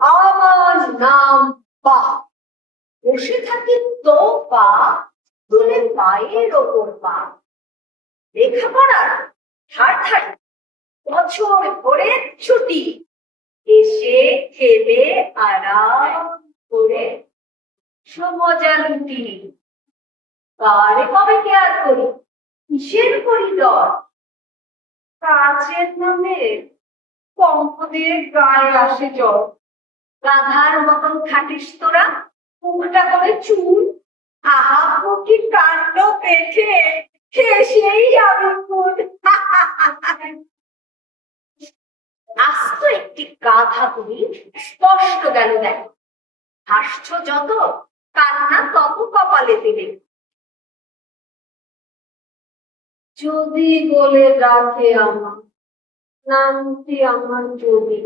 আমার নাম বাহ বসে থাকি তো পা তুলে পায়ের ওপর পা লেখাপড়ার ঠার ঠার বছর ভরে ছুটি এসে খেলে আরাম করে সমজা লুটি কারে কবে কেয়ার করি কিসের করিডর কাজের নামে দিয়ে গায়ে আসে জল। গাধার মতন খাটিস তোরা, মুখটা করে চুল। আহা মুখি কাণ্ড পেটে সেই আমি আস্ত একটি গাধা তুমি, স্পষ্ট গেল দেখো হাসছ যত, কান্না তত কপালে দিলে। যদি বলে ডাকে আমার, নামটি আমার যদি।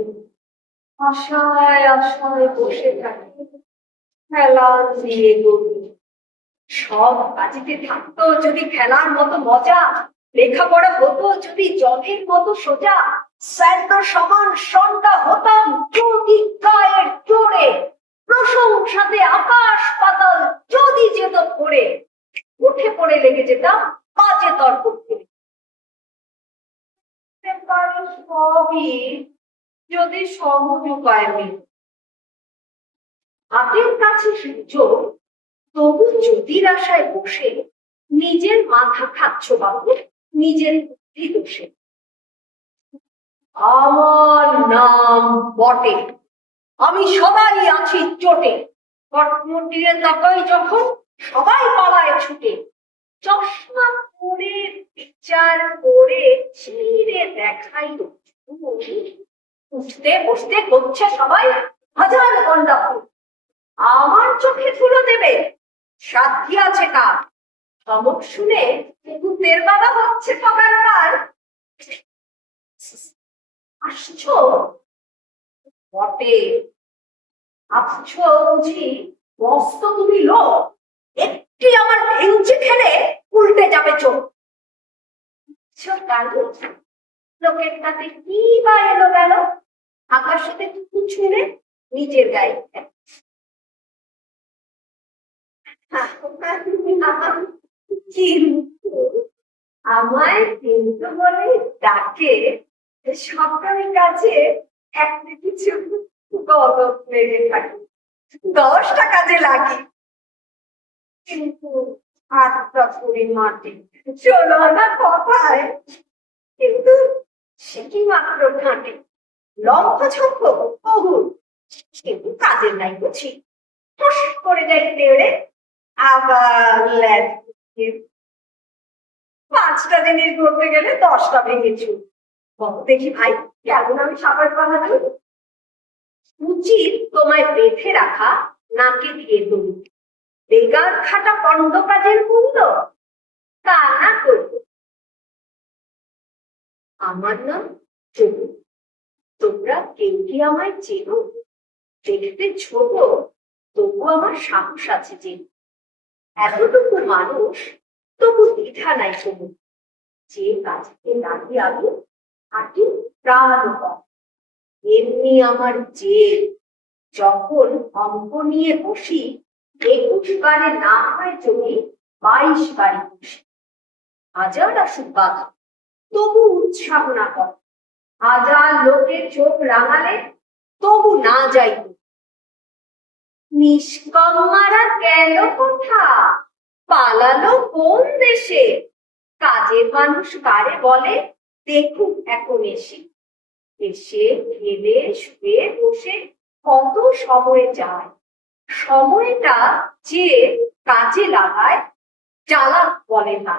আশায় আশায় বসে থাকে, খেলা দিয়ে গড়ি সব কাজেতে থাকতো যদি খেলার মতো মজা, লেখাপড়া হতো যদি জলের মতো সোজা সমান সন্ধ্যা হতাম যদি গায়ের জোরে, প্রশংসাতে আকাশ পাতাল যদি যেত পড়ে উঠে পড়ে লেগে যেতাম বাজে তর্ক সবই যদি সহজ উপায় নেই। হাতের কাছে সুযোগ তবু জ্যোতির আশায় বসে, নিজের মাথা খাচ্ছ বাবু, নিজের বুদ্ধি দোষে। আমার নাম বটে, আমি সবাই আছি চোটে। কটমটিরে তাকাই যখন, সবাই পালায় ছুটে। চশমা পরে, বিচার করে, ছিঁড়ে দেখাই উঠতে বসতে করছে সবাই হাজার ঘণ্টা আমার চোখে ধুলো দেবে সাধ্যি আছে কার ধমক শুনে ভূতের বাবা হচ্ছে পকার পার আসছো? বটে। আসছো বুঝি মস্ত তুমি লোক, একটি আমার কালু লোকের তাতে কি বা এলো গেল? আকাশেতে টুকু ছুঁড়ে নিজের গায়ে। কিন্তু আমায় কিন্তু বলে ডাকে সকালের কাছে একটা কিছু গদক লেগে থাকে দশটা কাজে লাগে। কিন্তু করি মাটি চলো কিন্তু সে কি মাত্র বহু কিন্তু কাজের নাই বুঝি? করে যাই তেড়ে, আবার পাঁচটা জিনিস করতে গেলে দশটা ভেঙেছু বলো দেখি ভাই, কেমন আমি সাবার বানালাম? উচিত তোমায় বেঁধে রাখা, নাকে দিয়ে দৌড়। বেগার খাটা পণ্ড কাজের মূল্য? তা না করব আমার নাম তবু তোমরা কেউ কি আমায় চেনো? দেখতে ছোট, তবু আমার সাহস আছে যে। এতটুকু মানুষ, তবু দ্বিধা নাই তবু যে কাজকে দাঁড়িয়ে আমি হাঁটি প্রাণ। এমনি আমার জেল। যখন অঙ্ক নিয়ে বসি একুশ বারে না হয় জমি বাইশ বারে হাজার আসুক বাধা, তবু উৎসাহ না কর। হাজার লোকের চোখ রাঙালে তবু না যাইব নিষ্কম মারা গেল কোথা? পালালো কোন দেশে? কাজের মানুষ কারে বলে? দেখুক এখন এসে। এসে খেলে, শুয়ে, বসে কত সময় যায়? সময়টা যে কাজে লাগায় চালাক বলে না